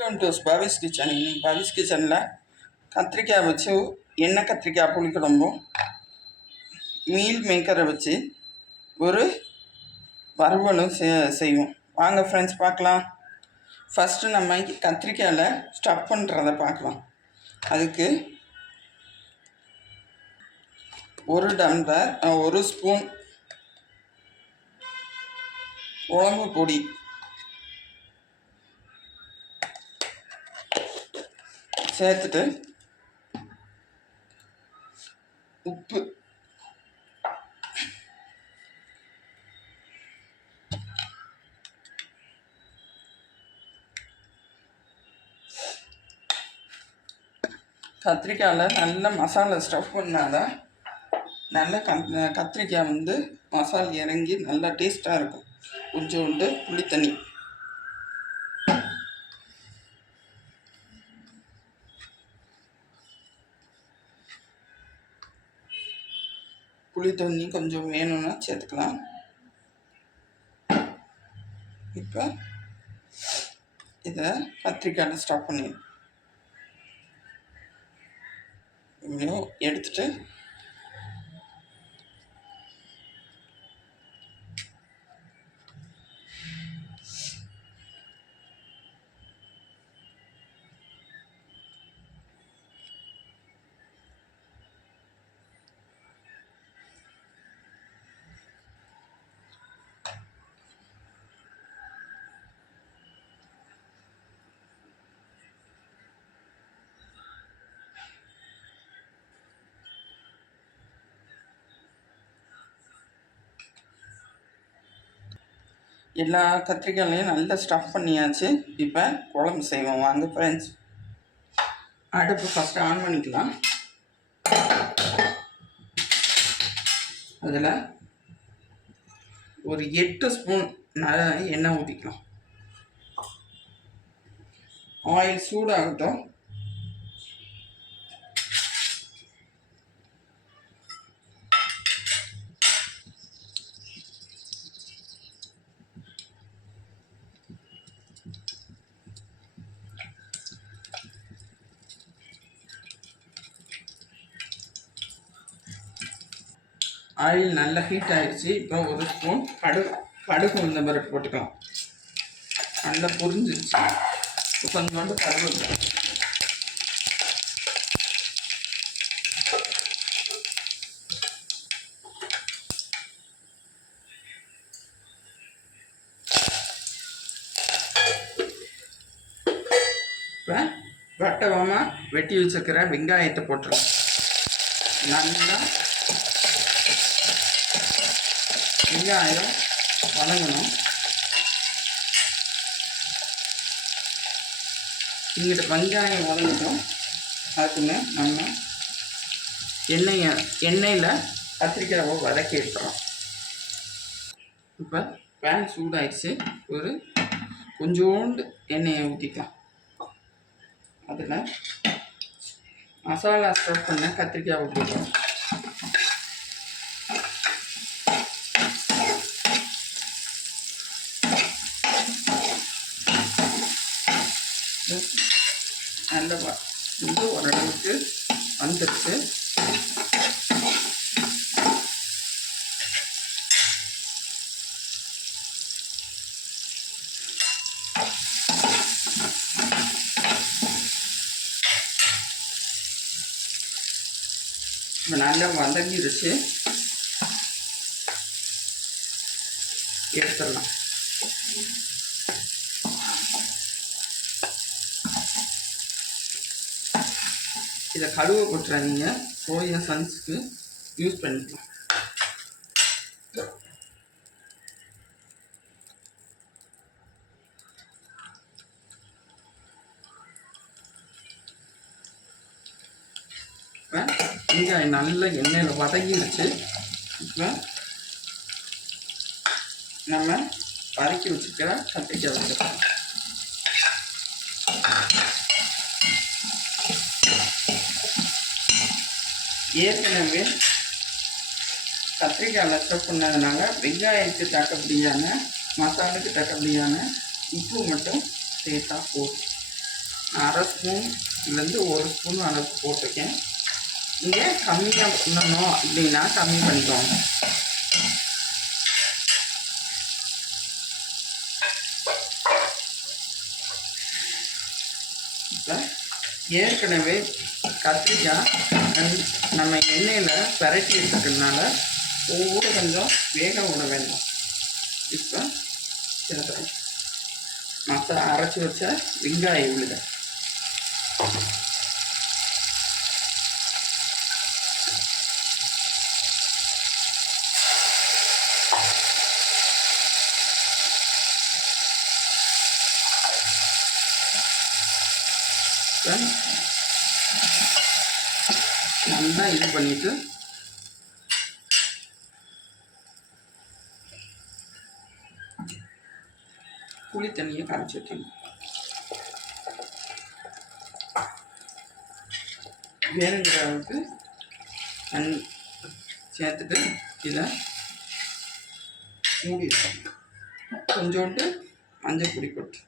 Welcome to பாவிஸ் kitchen. இன்னைக்கு பாவிஸ் கிச்சனில் கத்திரிக்காய் வச்சு எண்ணெய் கத்திரிக்காய் புளிக்குழம்பும் மீல் மேக்கரை வச்சு ஒரு வறுவலும் செய்வோம். வாங்க ஃப்ரெண்ட்ஸ் பார்க்கலாம். ஃபஸ்ட்டு நம்ம கத்திரிக்காயில் ஸ்டஃப் பண்ணுறதை பார்க்கலாம். அதுக்கு ஒரு டம்ளர் 1 ஸ்பூன் குழம்பு பொடி, சேர்த்துட்டு உப்பு, கத்திரிக்காயில் நல்ல மசாலா ஸ்டஃப் பண்ணாதான் நல்ல கத்திரிக்காய் மசாலா இறங்கி நல்லா டேஸ்ட்டாக இருக்கும். கொஞ்சோண்டு புளித்தண்ணி, புளித்தண்ணி கொஞ்சம் வேணும்னா சேர்த்துக்கலாம். இப்போ இதை கத்திரிக்காயில் ஸ்டாப் பண்ணி எடுத்துட்டு எல்லா கத்திரிக்காயிலையும் நல்லா ஸ்டஃப் பண்ணியாச்சு. இப்போ குழம்பு செய்வோம் வாங்க ஃப்ரெண்ட்ஸ். அடுப்பு ஃபஸ்ட்டு ஆன் பண்ணிக்கலாம். அதில் ஒரு 8 ஸ்பூன் எண்ணெய் ஊற்றிக்கலாம். ஆயில் சூடாகட்டும். ஆயில் நல்லா ஹீட் ஆகிடுச்சு. இப்போ 1 ஸ்பூன் கடுகு உளுந்த பருப்பு போட்டுக்கலாம். நல்லா பொரிஞ்சிருச்சு. இப்போ கொஞ்சோண்டு கருவேப்பிலை, இப்போ வட்டமாக வெட்டி வச்சுருக்கிற வெங்காயத்தை போட்டுருவோம். நல்லா வெங்காயம் வதங்கணும். இங்கிட்ட வெங்காயம் வதங்கட்டும். அதுக்குன்னு நம்ம எண்ணெயில் கத்திரிக்காயை வதக்கி எடுத்துறோம். இப்போ பேன் சூடாயிடுச்சு. ஒரு கொஞ்சோண்டு எண்ணெயை ஊற்றிக்கலாம். அதில் மசாலா ஸ்டஃப் பண்ண கத்திரிக்காய் ஊற்றிக்கலாம். நல்ல ஓரளவுக்கு வந்துடுச்சு. நல்லா வதங்கிடுச்சு. எடுத்துடலாம். இதை கடுவை போட்டுறாதீங்க. சோயா சன்ஸ்க்கு யூஸ் பண்ணிக்கலாம். இப்போ வெங்காயம் நல்ல எண்ணெயில் வதங்கிடுச்சு. இப்போ நம்ம வதக்கி வச்சுக்கிற கத்திரிக்காய் வச்சுக்கலாம். ஏற்கனவே கத்திரிக்காய் ஸ்டஃப் பண்ணதுனால வெங்காயத்துக்கு தக்கபடியான மசாலுக்கு தக்கபடியான உப்பு மட்டும் சேர்த்தா போதும். அரை ஸ்பூன்லேருந்து 1 ஸ்பூன் அளவுக்கு போட்டிருக்கேன். இங்கே கம்மியாக பண்ணணும் அப்படின்னா கம்மி பண்ணிக்கோங்க. இப்போ ஏற்கனவே கத்திரிக்காய் நம்ம எண்ணெயில் பரட்டி எடுத்துக்கிறதுனால ஒவ்வொரு கொஞ்சம் வேக விட வேண்டாம். இப்போ சேர்த்துறேன் அரைச்சி வச்ச வெங்காயம் விழுத. நல்லா இது பண்ணிட்டு புளி தண்ணியை கரைச்சி வைக்கணும். வேணுங்கிற அளவுக்கு தண்ணி சேர்த்துட்டு இதை மூடி வைக்கணும். கொஞ்சோண்டு மஞ்சள் பொடி போட்டு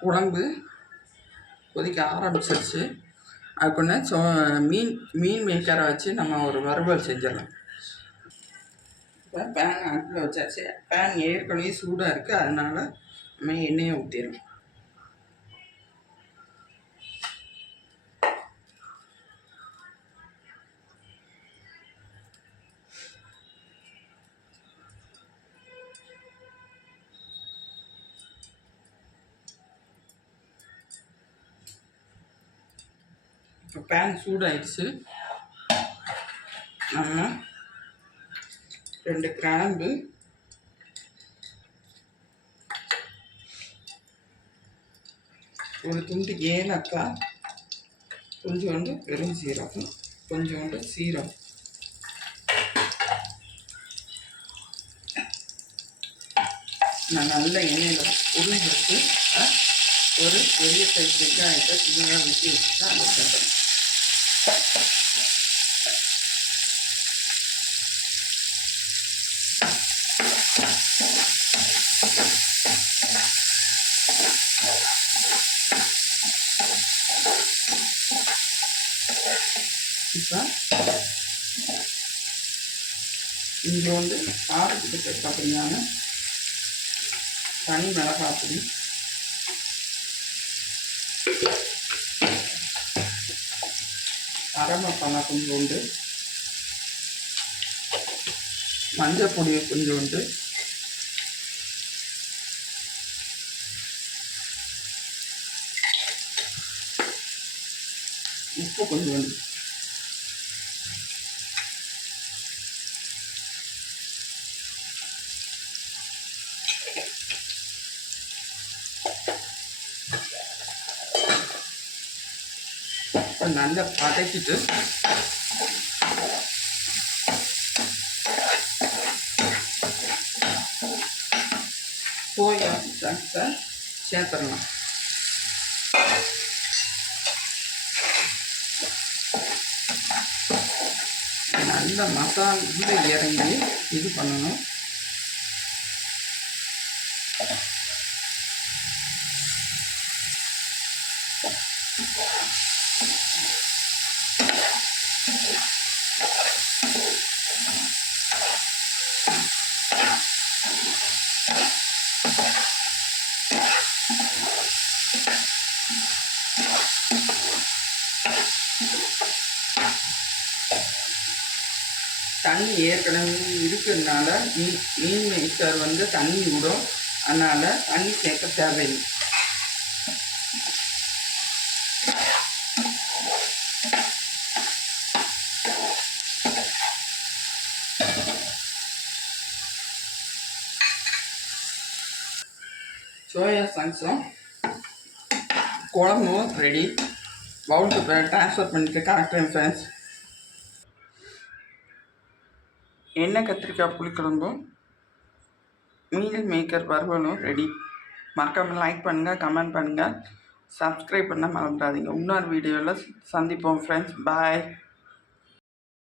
குழம்பு கொதிக்க ஆரம்பிச்சிருச்சு. அதுக்குன்னு மீன் மேக்கரை வச்சு நம்ம ஒரு வறுவல் செஞ்சிடலாம். இப்போ பேன் அடுப்பில் வச்சாச்சு. பேன் ஏற்கனவே சூடாக இருக்குது, அதனால் நம்ம எண்ணெயை ஊற்றிடலாம். இப்போ பேன் சூடாயிடுச்சு. நம்ம 2 கிராம்பு, ஒரு துண்டு ஏலக்காய், கொஞ்சோண்டு வெறும் சீரகம், கொஞ்சோண்டு சீரகம், நான் நல்ல எண்ணெயில் உருளை வச்சு ஒரு பெரிய சைஸ் வெங்காயத்தை சின்னதாக வெட்டி வச்சுட்டு அதை சேர்த்துறேன். இப்போ இங்கே வந்து காரத்துக்கு பார்த்தீங்கன்னா தனி மிளகாய் பொடி, அரை மசாலா கொஞ்சோண்டு, மஞ்சள் பொடியை கொஞ்சோண்டு, உப்பு கொஞ்சோண்டு, நல்லா பதக்கிட்டு சோயா சங்ஸை சேர்த்துடலாம். நல்ல மசாலா இறங்கி இது பண்ணணும். தண்ணி ஏற்கனவே இருக்கிறதுனால மீன் மேக்கர் வந்து தண்ணி விடும், அதனால் தண்ணி சேர்க்க தேவையில்லை. சோயா சாங்ஸும் குழம்பும் ரெடி. பவுலுக்கு ட்ரான்ஸ்ஃபர் பண்ணிட்டு காட்டுறேன் ஃப்ரெண்ட்ஸ். எண்ணெய் கத்திரிக்காய் புளிக்குழம்பும் மீல் மேக்கர் வறுவலும் ரெடி. மறக்காமல் லைக் பண்ணுங்கள், கமெண்ட் பண்ணுங்கள், சப்ஸ்கிரைப் பண்ண மறந்துடாதீங்க. இன்னொரு வீடியோவில் சந்திப்போம் ஃப்ரெண்ட்ஸ். பாய்.